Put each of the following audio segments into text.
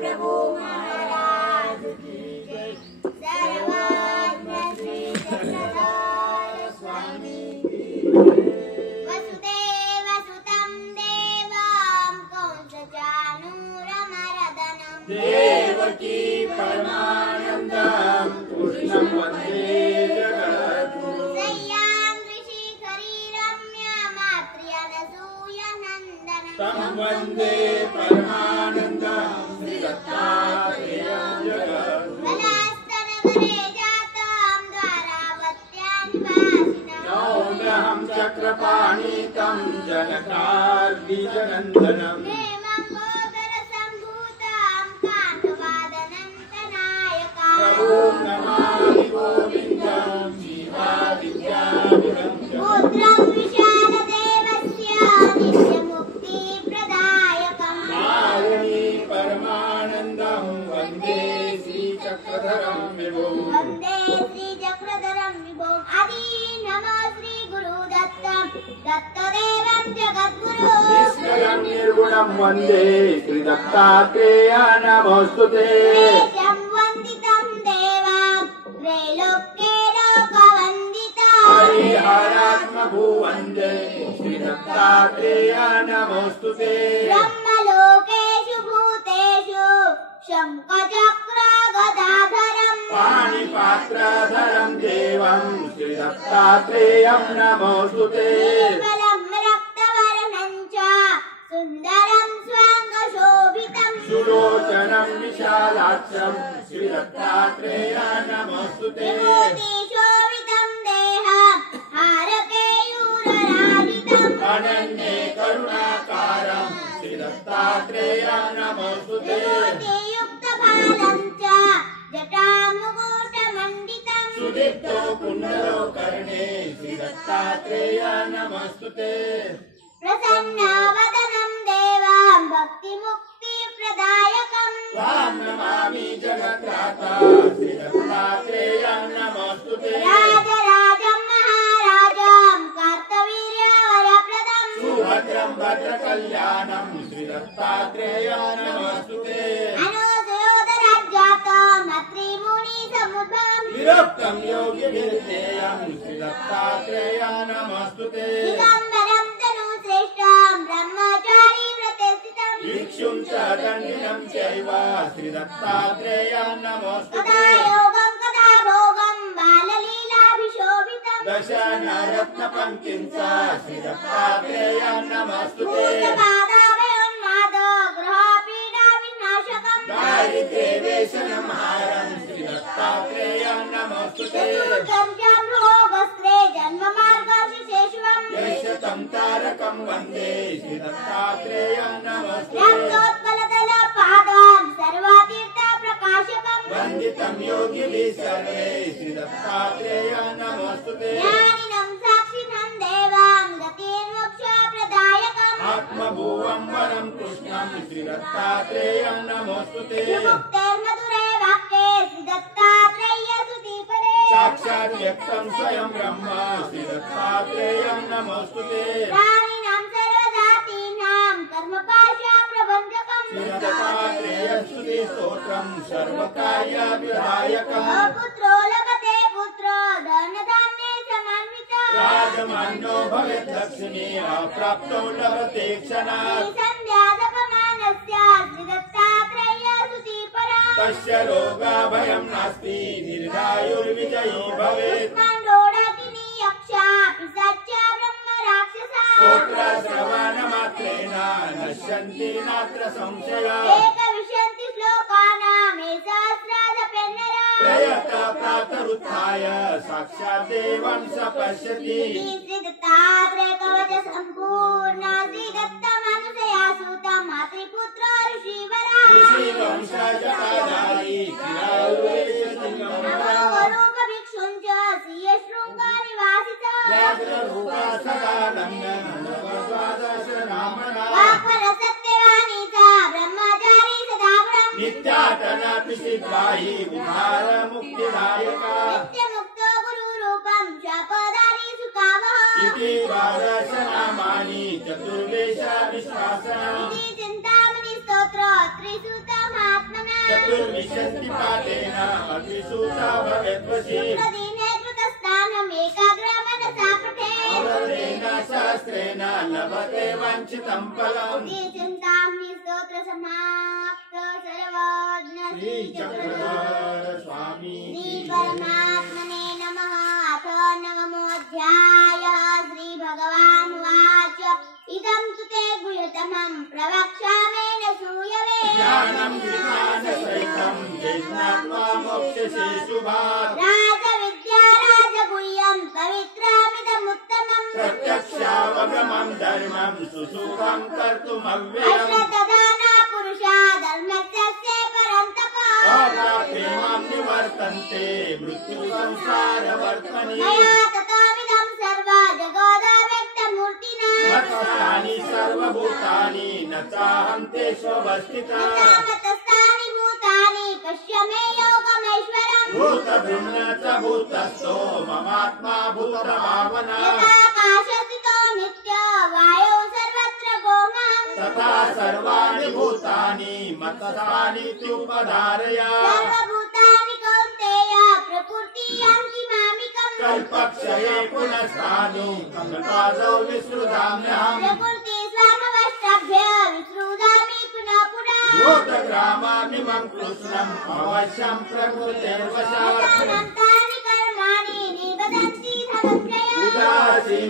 प्रभु महाराज की जय। सर्वज्ञ श्री चक्रधर स्वामी की वसुदेव सुतं देवं कंसचाणूरमर्दनं देवकी परमानन्दं कृष्णं वन्दे जगद्गुरुं। सय्यां ऋषिकरी रम्या मातृयनसूयनन्दनं तं वन्दे परमानन्दं श्रीदत्तात्रेयं जगद्गुरुं। वनस्तनगरे जातं द्वारावत्यां वासिनं नौम्यहं चक्रपाणितं जनकाद्विजनन्दनं हेमङ्गोदरसम्भूतं कान्तवादनन्तनायकं प्रभुं नमामि गोविन्दं जीवादित्यादिगं च। पुत्रं विशालदेवस्य नित्यमुक्तिप्रदायकं मायणी परमानन्दं वन्दे श्रीचक्रधरं विभुं। वन्दे श्रीचक्रधरं विभुम्। आदि नमो श्रीगुरुदत्तं दत्तदेवं जगद्गुरुः निष्कलं निर्गुणं वन्दे श्रीदत्तात्रेयं नमोऽस्तुते। प्रेष्यं वन्दितं देवं त्रैलोक्ये लोकवन्दितं हरिहरात्मभुवन्दे श्रीदत्तात्रेयं नमोऽस्तुते। ब्रह्मलोकेषु भूतेषु शङ्खचक्रगदाधरं पाणिपात्रधरं देवं श्रीदत्तात्रेयं नमोऽस्तुते। निर्मलं रक्तवर्णं च सुन्दरं स्वाङ्गशोभितं सुलोचनं विशालाक्षं श्रीदत्तात्रेयं नमोऽस्तुते। विभूतिशोभितं देहं हारकेयूरराजितम् अनन्ये करुणाकारं श्रीदत्तात्रेयं नमोऽस्तुते। विभूतियुक्तबालं च जटामुकुटमण्डितं सुदीप्तो कुण्डलो कर्णे श्रीदत्तात्रेयं नमोऽस्तुते। प्रसन्नवदनं देवं भक्तिमुक्तिप्रदायकं त्वां नमामि जगत्राता श्रीदत्तात्रेयं नमोऽस्तुते। राजराजं महाराजं कार्तवीर्यवरप्रदं सुभद्रं भद्रकल्याणं श्रीदत्तात्रेयं नमोऽस्तुते। अनुसूयोदराज्जातं अत्रिमुनिसमुद्भवं विरक्तं योगिभिर्देयं श्रीदत्तात्रेयं नमोऽस्तुते। दिगम्बरं तनुश्रेष्ठं ब्रह्मचारी व्रते स्थितं भिक्षुं च दण्डिनं चैव श्रीदत्तात्रेयं नमोऽस्तुते। कदा योगं कदा भोगं बाललीलाभिशोभितं दशनरत्नपङ्क्तिं च श्रीदत्तात्रेयं नमोऽस्तुते। पूज्यपादाभयोन्माद ग्रहपीडाविनाशकं दारिद्र्यवेशनमहारं श्रीदत्तात्रेयं नमोऽस्तुते। चतुर्थं च भोगस्त्रे जन्ममार्गशिशेष्वं यश तं तारकं वन्दे श्रीदत्तात्रेयं नमोऽस्तुते। रक्तोत्पलदलपादं सर्वतीर्थप्रकाशकं वन्दितं योगिभिः सर्वे श्रीदत्तात्रेयं नमोऽस्तुते। ज्ञानिनं साक्षिणं देवं गतिर्मोक्षप्रदायकम् आत्मभुवं वरं कृष्णं श्रीदत्तात्रेयं नमोऽस्तुते। विमुक्तेर्मधुरे वाक्ये श्रीदत्तात्रेयस्तुतिपरे साक्षात् व्यक्तं स्वयं ब्रह्म श्रीदत्तात्रेयं नमोऽस्तुते। प्राणिनां सर्वजातीनां कर्मपाशप्रबन्धकम् श्रीदत्तात्रेयस्तुतिस्तोत्रं सर्वकार्यविधायकम्। पुत्रो लभते पुत्रो धनधान्ये समान्वितः राजमान्यो भवेत् लक्ष्मी अप्राप्तो लभते क्षणात्। सन्ध्यादपमानस्य श्रीदत्तात्रेयस्तुतिपरा तस्य रोगाभयं नास्ति दीर्घायुर्विजयी भवेत्। मण्डोदकिनी यक्षा पिशाच ब्रह्म राक्षसा स्तोत्रश्रवणमात्रेण नश्यन्ति नात्र संशयः। एकविंशति श्लोकानामेकसहस्रादपेन्नरा प्रयतः प्रातरुत्थाय साक्षात् देवं स पश्यति। श्रीदत्तात्रेयकवच सम्पूर्ण श्रीदत्तमनुजया सुतं मातृपुत्र ऋषिवरा ऋषिवंशजटाधारी रूपभिक्षुञ्च श्रीयशृङ्गनिवासितः व्याघ्ररूपा सदानन्दं नवद्वादशनामना। वाक्परसत्यवाणी च ब्रह्मचारी सदावरम् नित्याटनापि सिद्धाहि विहारमुक्तिदायका। नित्यमुक्तो गुरुरूपं च पदानि सुखावः इति द्वादशनामानि चतुर्वेश विश्वासनम्। इति चिन्तामणि स्तोत्र त्रिसुतम् महात्मना चतुर्विंशति पाठेन अतिसूता भवेद्वशी शुक्लदिने कृतस्नानमेकाग्र मनसा पठेत् अवधेन सहस्रेण लभते वाञ्छितं फलम् इति चिन्तामणि स्तोत्र समाप्त सर्वज्ञ श्री चक्रधर स्वामी श्री परमात्मने नमः। अथ नवमोऽध्यायः। श्री भगवानुवाच इदं तु ते गुह्यतमं प्रवक्ष्यामि न श्रूयवे ज्ञानं विज्ञानसहितं यज्ञात्वा मोक्ष्यसे शुभात् राजविद्या राजगुह्यं पवित्रमिदमुत्तमम् प्रत्यक्षावगमं धर्मं सुसुखं कर्तुमव्ययम् अश्रद्धदाना पुरुषा धर्मस्य परन्तप अप्राप्येमां निवर्तन्ते मृत्युसंसारवर्त्मनि मया ततोऽविदं सर्वा जगदव्यक्तमूर्तिना मत्स्थानि सर्वभूतानि न चाहं तेष्वस्थितः मतस्थानि भूतानि पश्य मे योगमैश्वरम् भूतभिन्न च भूतस्थो ममात्मा भूतभावना यथाकाशस्थितो नित्यो वायौ सर्वत्र गोमाम् तथा सर्वाणि भूतानि मत्स्थानीत्युपधारय सर्वभूतानि कौन्तेय प्रकृति यान्ति मामिकम् कल्पक्षये पुनस्तानु कल्पादौ विसृजाम्यहम् प्रकृति स्वामवष्टभ्य विसृजामि पुनः पुनः भूतग्रामामिमं कृष्णम् अवश्यं प्रकृतिर्वशात् अनन्तानि कर्माणि निबध्नन्ति धनञ्जय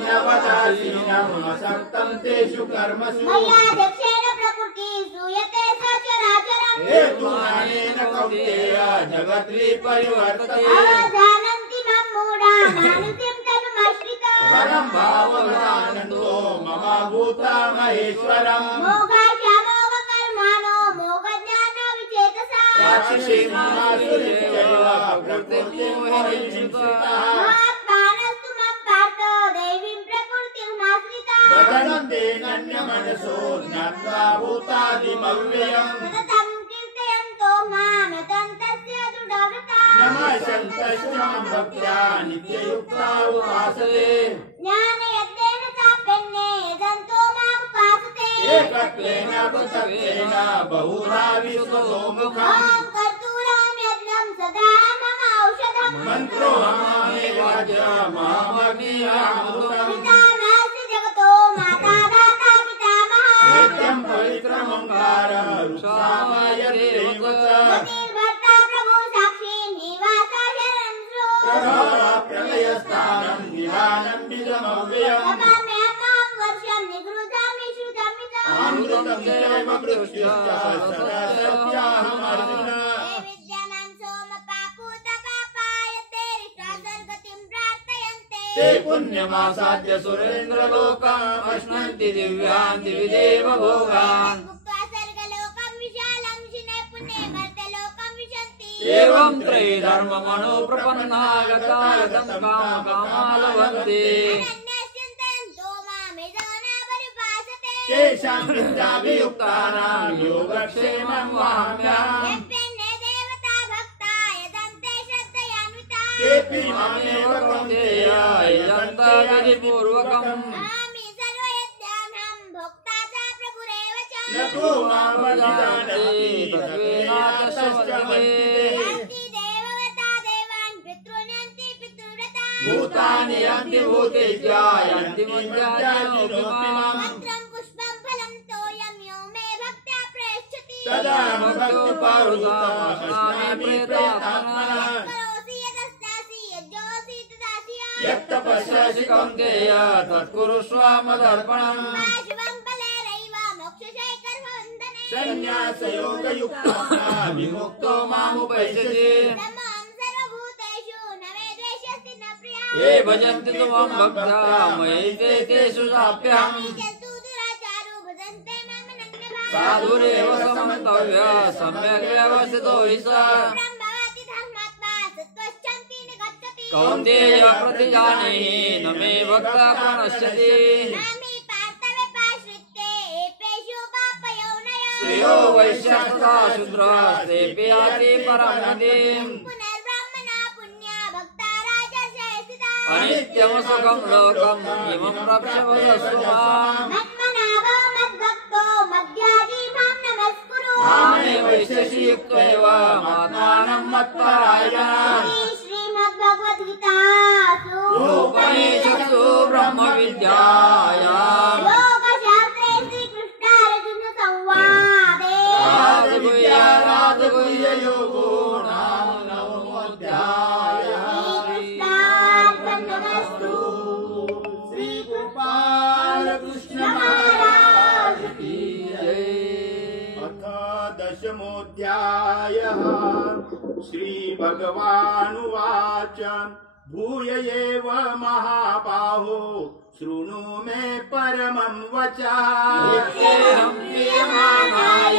उदासीनवदासीनम् असक्तं तेषु कर्मसु मय्याध्यक्षेण प्रकृति श्रूयते सचराचरम् हेतुनानेन कौन्तेय जगद्विपरिवर्तते अवजानन्ति मम मूढा मानुषं तनुमाश्रिता परं भाववदानन्दो मम भूता महेश्वरम् मोघाशामोघकर्माणो मोघज्ञानविचेतसा राक्षसेनासुरैश्चैव प्रकृतिमोहिनींश्रिताः महात्मानस्तु मम पार्थ दैवीं प्रकृतिमाश्रिता प्रचलन्तेनन्यमनसो ज्ञात्वा भूतादिमव्ययम् सततं कीर्तयन्तो माम् तस्य दृढव्रता नमस्यन्तश्च मां भक्त्या नित्ययुक्ता उपासते ज्ञानयज्ञेन चाप्यन्ये यजन्तो मामुपासते एकत्वेन पृथक्त्वेन बहुधा विश्वतोमुखम् ॐ कर्तूरं यज्ञं सदा मम औषधम् मन्त्रोऽहमेवाच मामग्निरामृतम् पितामहस्य जगतो माता दाता पितामहः नित्यं पवित्रमोङ्कारः रुक्सामयत्येव च गतिर्भर्ता प्रभु साक्षी निवास शरणो प्रभावः प्रलयस्थानं निधानं बिजमव्ययम् तमाम्यहं वर्षं निगृह्णामि श्रुतं अमृतं चैव वृष्टिश्च सदा सत्याहमर्जुन हे विद्यानां सोमपापूतपापायते ऋष्टासर्गतिं प्रार्थयन्ते ते पुण्यमासाद्य सुरेन्द्रलोकाम् अश्नन्ति दिव्यान् दिवि देवभोगान् गुप्त्वा सर्गलोकं विशालं शिने पुण्ये मर्त्यलोकं विशन्ति एवं त्रैधर्ममणो प्रपन्नागतागतं कामकामालभन्ते अनन्यश्चिन्तयन्तो मामेधाना परिभासते तेषां विद्याभियुक्तानां योगक्षेमं वहाम्यहम् यद्यन्ये देवता भक्ता यदन्ते श्रद्धयान्विता तेऽपि मामेव कौन्तेय यजन्तविधिपूर्वकम् स्वामी सर्वयज्ञानां भोक्ता च प्रभुरेव च न तु मामभिजानन्ति तद्वेदातश्च वर्तिते यान्ति देवव्रता देवान् पितॄन् यान्ति पितृव्रता भूतानि यान्ति भूतेज्या यान्ति मद्याजिनोऽपि माम् मन्त्रं पुष्पं फलं तोयं यो मे भक्त्या प्रयच्छति तदा भक्तिपारुतामस्मामि प्रेतात्मनः करोसि यदस्तासि यज्जोऽसि तदासि यत्तपस्यसि कौन्तेय तत्कुरुष्व मदर्पणम् शिवं बलेरैव मोक्षशैकर्वन्दने सन्न्यासयोगयुक्तात्मा विमुक्तो मामुपैष्यति ब्रह्मं सर्वभूतेषु न मे द्वेष्यस्ति न प्रिया ये भजन्ति तु मां भक्ता मयि ते तेषु चाप्यहम् जन्तु दुराचारो भजन्ते मामनन्यभाक् साधुरेव समन्तव्य सम्यक् व्यवस्थितो हि स ब्रह्मवादि धर्मात्मा सत्त्वश्चन्ति निगच्छति कौन्तेय प्रतिजानीहि न मे भक्ता प्रणश्यति नामी पार्थव्यपाश्रित्ये एपेषु पापयोनय श्रेयो वैश्यः तथा शूद्रस्तेऽपि याति परं गतिम् पुनर्ब्रह्मणा पुण्या भक्ता राजर्षयसिता अनित्यमसुखं लोकम् इमं रक्षवदस्व माम् मन्मनाभो मद्भक्तो मद्याजी मां नमस्कुरु मामे वैश्यसि युक्तैव आत्मानं मत्परायणः श्रीमद्भगवद्गीतासु उपनिषत्सु ब्रह्मविद्यायां योगशास्त्रे श्रीकृष्णार्जुन संवादे राजगुह्ययोगो नाम नवमोऽध्यायः। श्रीकृष्णार्पणमस्तु। श्रीगोपालकृष्ण महाराज की जय। अथ दशमोऽध्यायः। श्रीभगवानुवाच भूय एव महाबाहो शृणु मे परमं वचः। नित्यं प्रियमाणाय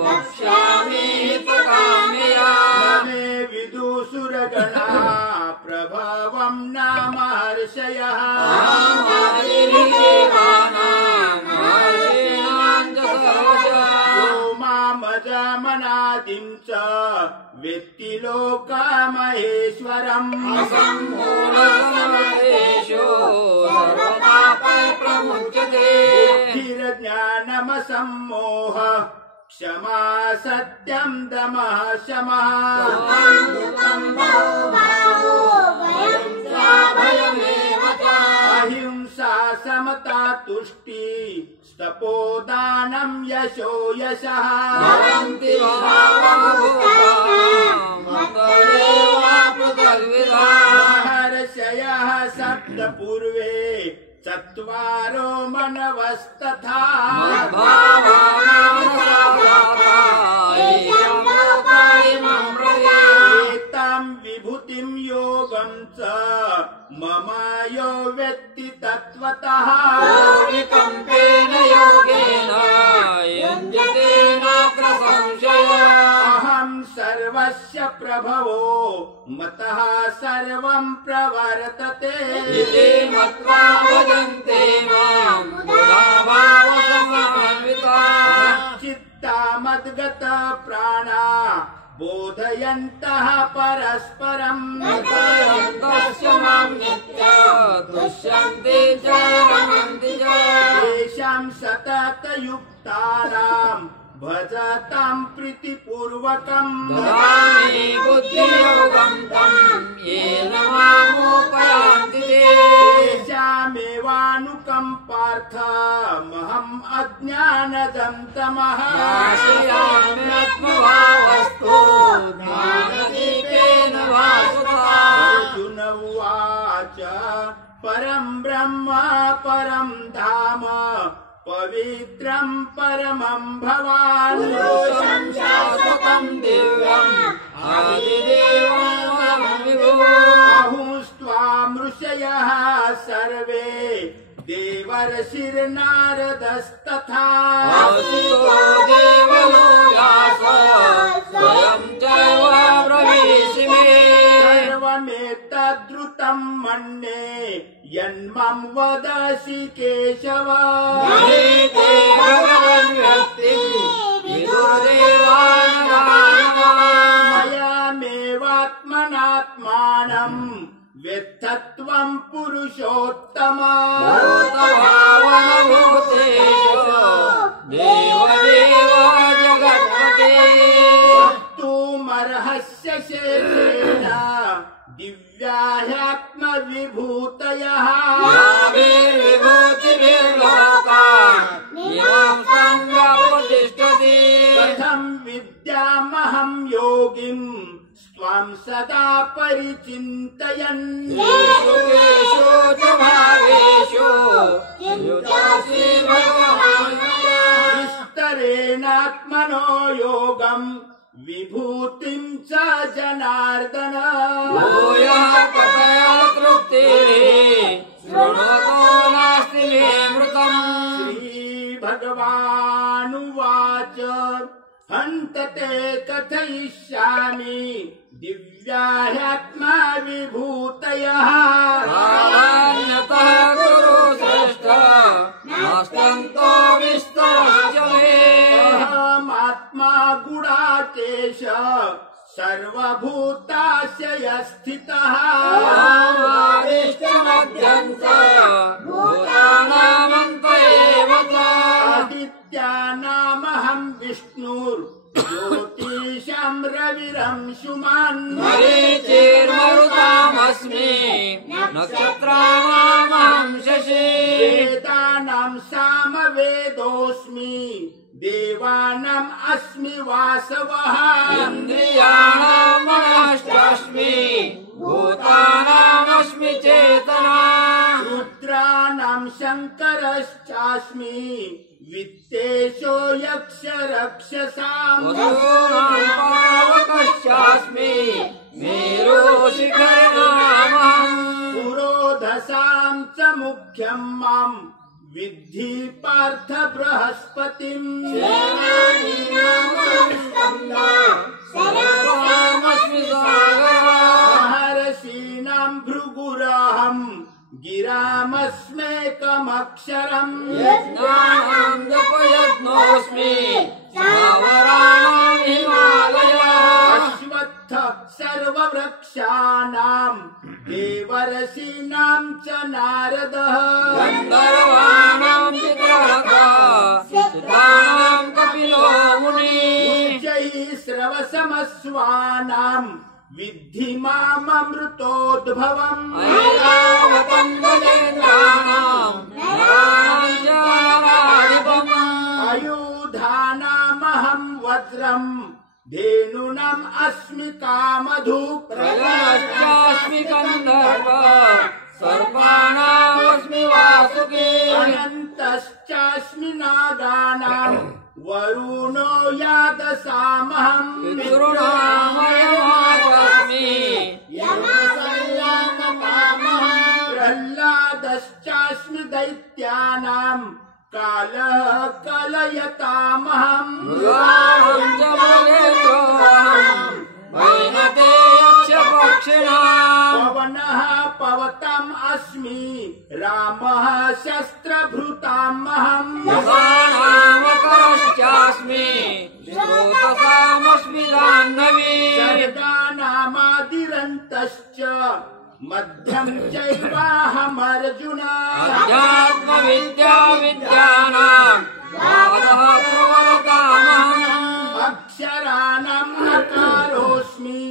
वक्ष्यामि हितकाम्यया न मे विदुषुरगणा प्रभवं न महर्षयः। देवानां महर्षीणां च सर्वशः यो मामजमनादिं च वेत्ति लोकमहेश्वरम्। असम्मूढसमवेशो सर्वपापै प्रमुच्यते बुद्धिर्ज्ञानमसम्मोह क्षमा सत्यं दमः शमः। भयमेव च अहिंसा समता तुष्टि तपोदानं यशो यशः। भवन्ति महर्षयः सप्त पूर्वे चत्वारो मनवस्तथा। एतां विभूतिं योगं च मम यो वेत्ति तत्त्वतः। विकम्पेन योगेन युञ्जते नात्र संशयः। अहं सर्वस्य प्रभवो मतः सर्वं प्रवर्तते। इति मत्वा भजन्ते मां मुदा भावसमन्विताः। चित्ता मद्गत प्राणा बोधयन्तः परस्परम्। तस्य मां नित्यं तुष्यन्ति च रमन्ति च। तेषां सततयुक्तानां भजतां प्रीतिपूर्वकम्। ददामि बुद्धियोगं तं येन मामुपयान्ति ते। तेषामेवानुकम्पार्थमहम् अज्ञानदं तमः। नाशयाम्यत्मभावस्तु ज्ञानदीपेन भासुता। अर्जुन उवाच परं ब्रह्म परं धाम पवित्रं परमं भवान्। पुरुषं शाश्वतं दिव्यम् आदिदेवं विभुम्। आहुस्त्वामृषयः सर्वे देवर्षिर्नारदस्तथा। आसितो देवलो व्यास स्वयं चैव ब्रवीषि मे। सर्वमेतद्रुतं मन्ये यन्मं वदसि केशव। गृहीते भगवन् व्यक्तिं विदुर्देवानगानः। मयामेवात्मनात्मानं वेत्थत्वं पुरुषोत्तम। भूतभावनभूतेषु देवदेव जगत्पते। वक्तुमर्हस्य शेषेण दिव्या ह्यात्मविभूतयः। विभूतिभिर्लोकान् इमां संव्यापतिष्ठति। कथं विद्यामहं योगिं स्वां सदा परिचिन्तयन्। येषु केषु च भावेषु युक्तोऽसि भगवान्। विस्तरेणात्मनो योगं विभूतिं च जनार्दन। भूयः कथय तृप्तिः शृणोतो नास्ति मे मृतम्। श्रीभगवानुवाच हन्त ते कथयिष्यामि दिव्या ह्यात्मविभूतयः। प्राधान्यतः कुरु श्रेष्ठ नास्त्यन्तो विस्तरस्य मे। अहमात्मा गुडाकेश सर्वभूताशय स्थितः। आदिष्टमध्यं च भूतानामन्त एव च। आदित्यानामहं विष्णुर्ज्योतिषामधिदैवतः। मरीचिरंशुमान् मरीचिर्मरुतामस्मि नक्षत्राणामहं शशि वेदानां सामवेदोऽस्मि देवानाम् अस्मि वासवः इन्द्रियाणां मनश्चास्मि भूतानामस्मि चेतना रुद्राणां शङ्करश्चास्मि वित्तेशो यक्ष रक्षसाम् वसूनां पावकश्चास्मि मेरुशिखरमामहम् पुरोधसां च मुख्यं मां विद्धि पार्थ बृहस्पतिम् सर्वमस्मि सागरः महर्षीणां भृगुरहं गिरामस्मेकमक्षरम् यज्ञानां जपयज्ञोऽस्मि स्थावराणां हिमालयः अश्वत्थ सर्ववृक्षाणां देवर्षीणां च नारदः गन्धर्वाणां चित्ररथः सिद्धानां कपिलो मुनिः उच्चैः श्रवसमस्वानां विद्धि माममृतोद्भवम् ऐरावतं गजेन्द्राणां नराणां च नराधिपम् आयुधानामहं वज्रम् धेनूनाम् अस्मि कामधुक् प्रगणश्चास्मि गन्धर्वः सर्वाणामस्मि वासुकी अनन्तश्चास्मि नागानाम् वरुणो यादसामहम् पितॄणामयमाचास्मि प्रह्लादश्चास्मि दैत्यानाम् कालः कलयतामहम् मृगाणां च मृगेन्द्रोऽहं वैनते यक्षपक्षिणाम् पवनः पवतम् अस्मि रामः शस्त्रभृतामहम् यथानामकरश्चास्मि श्रोतसामस्मि जाह्नवी सर्गानामादिरन्तश्च मध्यं चैवाहमर्जुन अध्यात्मविद्या विद्यानां वादः प्रवदतामहम् अक्षराणाम् नकारोऽस्मि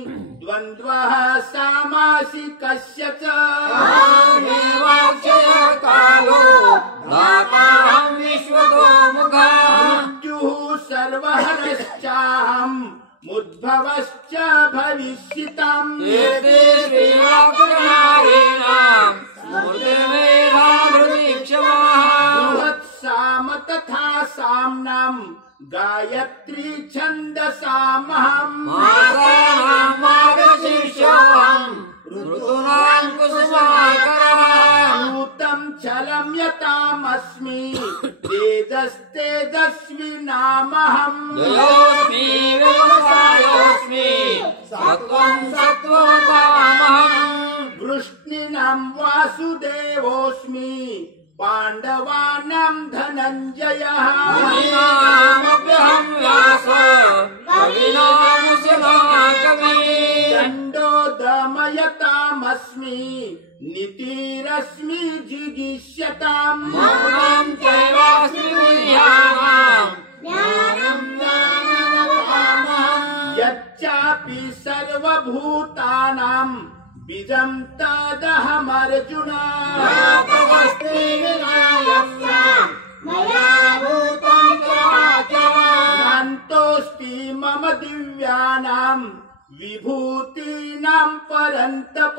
द्वन्द्वः सामासिकस्य च अहमेवाक्षयः कालो दाताहं विश्वतोमुखः मृत्युः सर्वहरश्चाहम् मुद्भवश्च भविष्यताम् एते श्रीवाक्यनारीणां स्मृतिर्मेधाधृतीक्षमाः बृहत्साम तथा साम्नाम् गायत्री छन्दसामहम् मासानां मार्गशीर्षोऽहं ऋतूनां कुसुमाकरः भूतं छलं यतामस्मि तेजस्तेजस्विनामहम् जयोऽस्मि व्यवसायोऽस्मि सत्त्वं सत्त्वतामहम् वृष्णीनां वासुदेवोऽस्मि पाण्डवानां धनञ्जयः मुनीनामप्यहं व्यासः कवीनामुसदा कविः दण्डो दमयतामस्मि नीतिरस्मि जिगीष्यताम् मौनं चैवास्मि गुह्यानां यच्चापि सर्वभूतानां बीजं तदहमर्जुन नान्तोऽस्ति मम दिव्यानां विभूतीनां परन्तप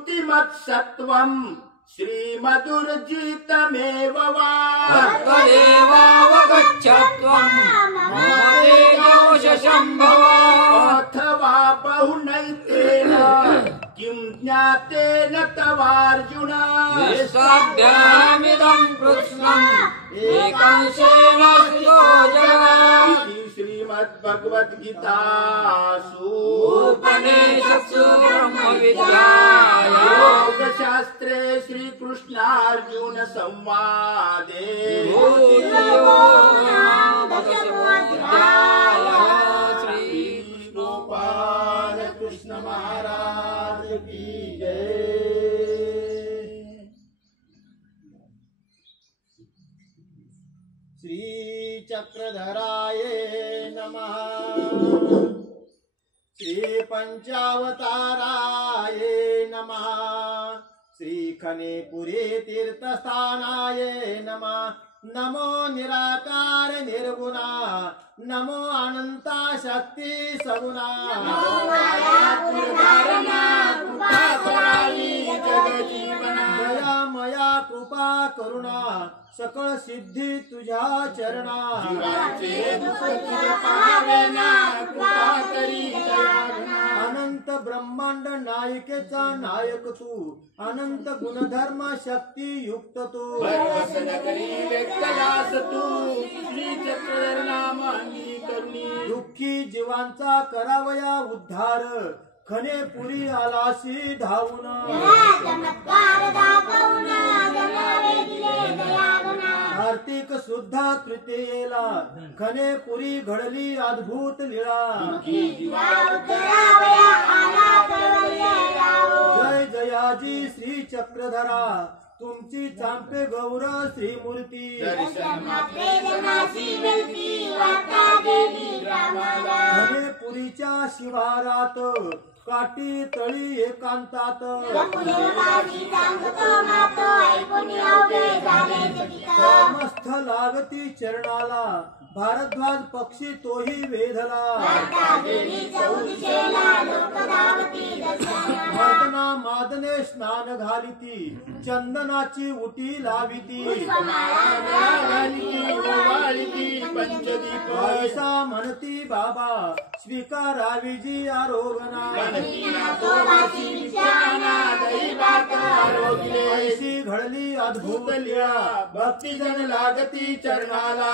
एतद्विभूतिमत्सत्त्वं श्रीमदुर्जितमेव वा तदेवावगच्छत्वं मम तेजोशशम्भव अथवा बहुनैतेन किं ज्ञातेन तवार्जुन विश्वाभ्यामिदं कृत्स्नम् एकंशेन स्थितो जगत् इति श्रीमद्भगवद्गीतासु उपनिषत्सु ब्रह्मविद्यायां योगशास्त्रे श्रीकृष्णार्जुन संवादे कृष्णोपाल कृष्ण महाराज की जय। धराय नमः श्री पंचावताराय नमः श्री खनेपुरी तीर्थस्थानाय नमः नमो निराकार निर्गुणा नमो अनंता शक्ती सगुणा दयामया कृपा करुणा सकळ सिद्धी तुझ्या चरणा अनंत ब्रह्मांड नायिकेचा नायक तू अनंत गुणधर्म शक्ती युक्त तू दुःखी जीवांचा करावया उद्धार खनेपुरी आलाशी धावून कार्तिक शुद्ध तृतीयेला खनेपुरी घडली अद्भुत लीळा जय जयाजी श्री चक्रधरा तुमची चांपे गौर श्रीमूर्ती खनेपुरीच्या शिवारात काठी तळी एकांतात मस्त लागती चरणाला भारद्वाज पक्षी तोही वेधला मर्दना मादने स्नान घालिती चंदनाची उटी लाविती पैसा म्हणती बाबा स्वीकारावी आरोगना ऐशी घडली अद्भुत लीळा भक्तिजन लागती चरणाला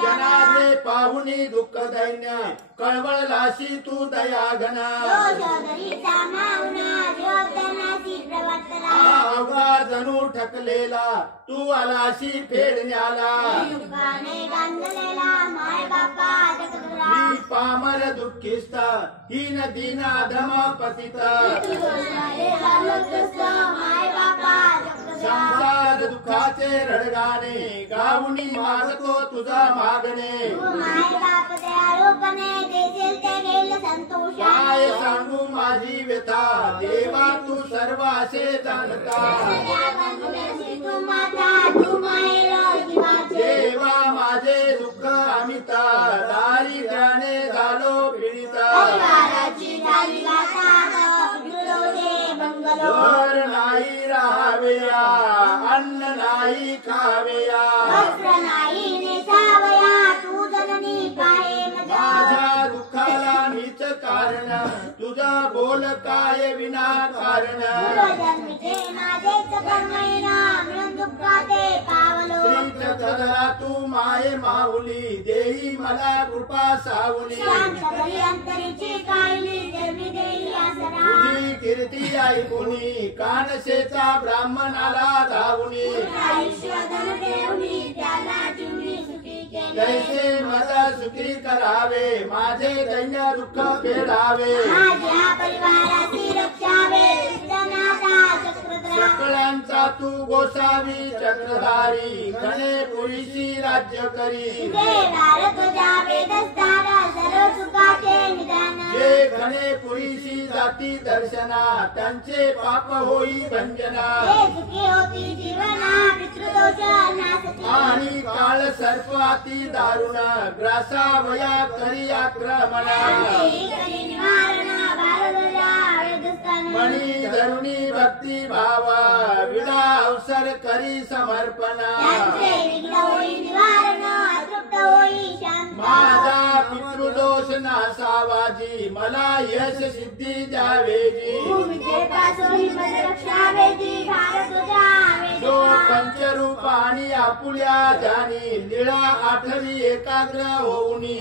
जनादे पाहुणी दुःख दैन्य कळवळलाशी तू दयाघना अवघा जणू ठकलेला तू आलाशी फेडण्याला मी पामर दुःखिस्ता हीन दीन अधम पतिता संसार दुःखाचे रडगाणे गावणी मागतो तुझा मागणे काय सांगू माझी व्यथा देवा तू सर्व असे जाणता देवा माझे दुःख अमिता दारिद्र्याने झालो पीडिता घर नाही राहावेया अन्न नाही खावेया माझ्या दुःखाला मीच कारण तुझा बोल काय विना कारण श्रीचक्रधरा तू माये माऊली देई मला कृपा सावली तुझी कीर्ती ऐकुनी कानशेचा ब्राह्मणाला धावुनी कैसे मला सुखी करावे माझे दैन्य दुःख फेडावे सकळ्यांचा तू गोसावी चक्रधारी खनेपुरीची राज्य करी जे खनेपुरीची जाती दर्शना त्यांचे पाप होई भंजना आणि काळ सर्प अति दारुण ग्रासावया करी आक्रमणा मणी धरुणी भक्ती भावा विडा अवसर करी समर्पणा माझा पितृदोष नासावाजी मला यश सिद्धी द्यावेजी जो पंचरूपाणी आपुल्या जाणी लीळा आठवी एकाग्र होऊनी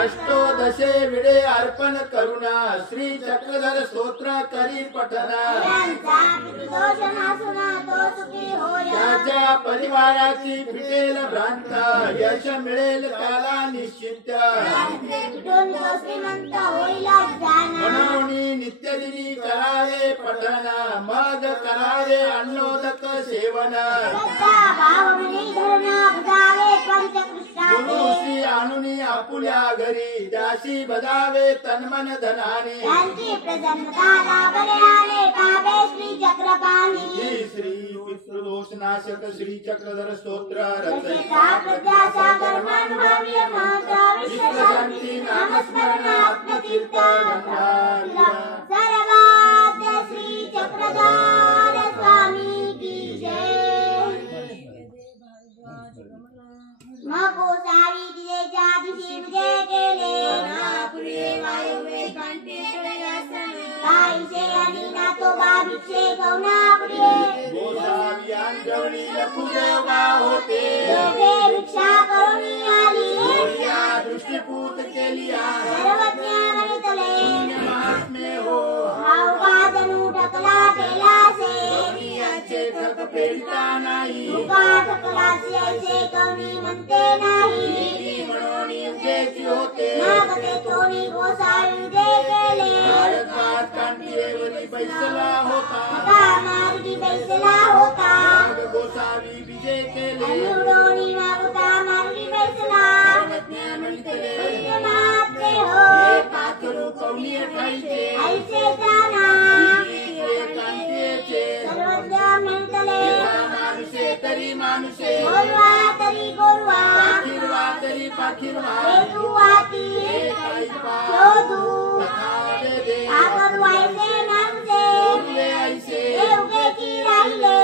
अष्टोदशे विडे अर्पण करुणा श्री चक्रधर स्तोत्र करी पठना यांचा पितृदोष नासुना तो सुखी होया त्याच्या परिवाराची फिटेल भ्रांत यश मिळेल त्याला निश्चित पिटून तो श्रीमंत होईला जाना म्हणून नित्यदिनी करावे पठन मग करावे अन्नोदक सेवन श्रद्धा भाव मनी धरण बुधावे पंचकृष्णाचे गुरुश्री आणुनी आपुल्या घरी त्याशी बजावे तन्मन धनाने त्यांची प्रसन्नता लाभले आले पावे श्री चक्रपाणी श्री श्री पितृदोष नाशक श्री चक्रधर स्तोत्र रचय रचिता प्रज्ञासागर मानभावी मंत्र विश्वशांती नामस्मरण आत्मकीर्तन सर्वाद्य श्री चक्रधर स्वामी की जय मको सारी दिजेच्या दिशी विजय केले महापुरे वायुवे कंठे काहीसे आणि नातोबा भिक्षे गौनापुरे गोसावी अंजवणी लखुदेवा होते दोघे भिक्षा करून आली या दृष्टीपूत केली सर्वज्ञ गणितले महात्मे हो भावगा जणू ढकला ठेलासे याचे थक पेलता नाही तुका ढकलासी ऐसे कवनी म्हणते नाही म्हणून युगेची होते मागते थोडी गोसावी दे केले भारतात कांतीवरी बैसला होता आता मार्गी बैसला होता मग गोसावी विजय केले अनुडोनी मागता मार्गी बैसला सर्वज्ञ म्हणतले पुण्य मात्रे हो हे पाखरू कवनी ठाईचे ऐसे जाना कांतीचे सर्वज्ञ म्हणतले माणुसे तरी माणुसे गोरवा तरी गोरवा पाखिरवा तरी पाखिरवा हेतुवाती शोधू आकर वायसे नामसे हे उगेची राहिले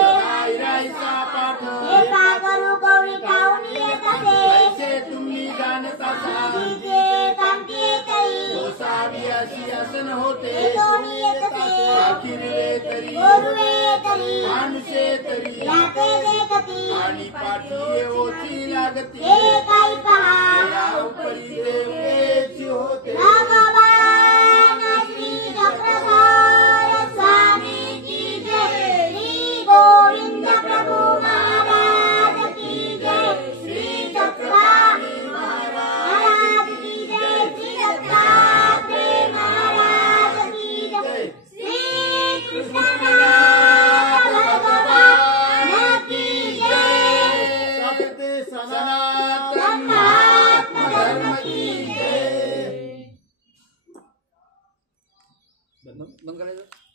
हे पाकरू कवळी ठाऊन येत असे तुम्ही जाणता तिचे कामटी येतई गोसावी अशी आसन होते हे दोन्ही येत असे पाखिरे तरी गोरुवे तरी माणुसे तरी याते देखती आणि पाठी ओची लागती हे काही पहा या उपरी देवतेची होते भगवान श्री चक्रधर स्वामी की जय श्री गोविंद प्रभु महाराज की जय श्री चक्रधर महाराज की जय श्री दत्तात्रेय महाराज की जय श्री कृष्ण भगवान की जय सत्य सनातन महात्मा धर्म की जय बंद करायचं.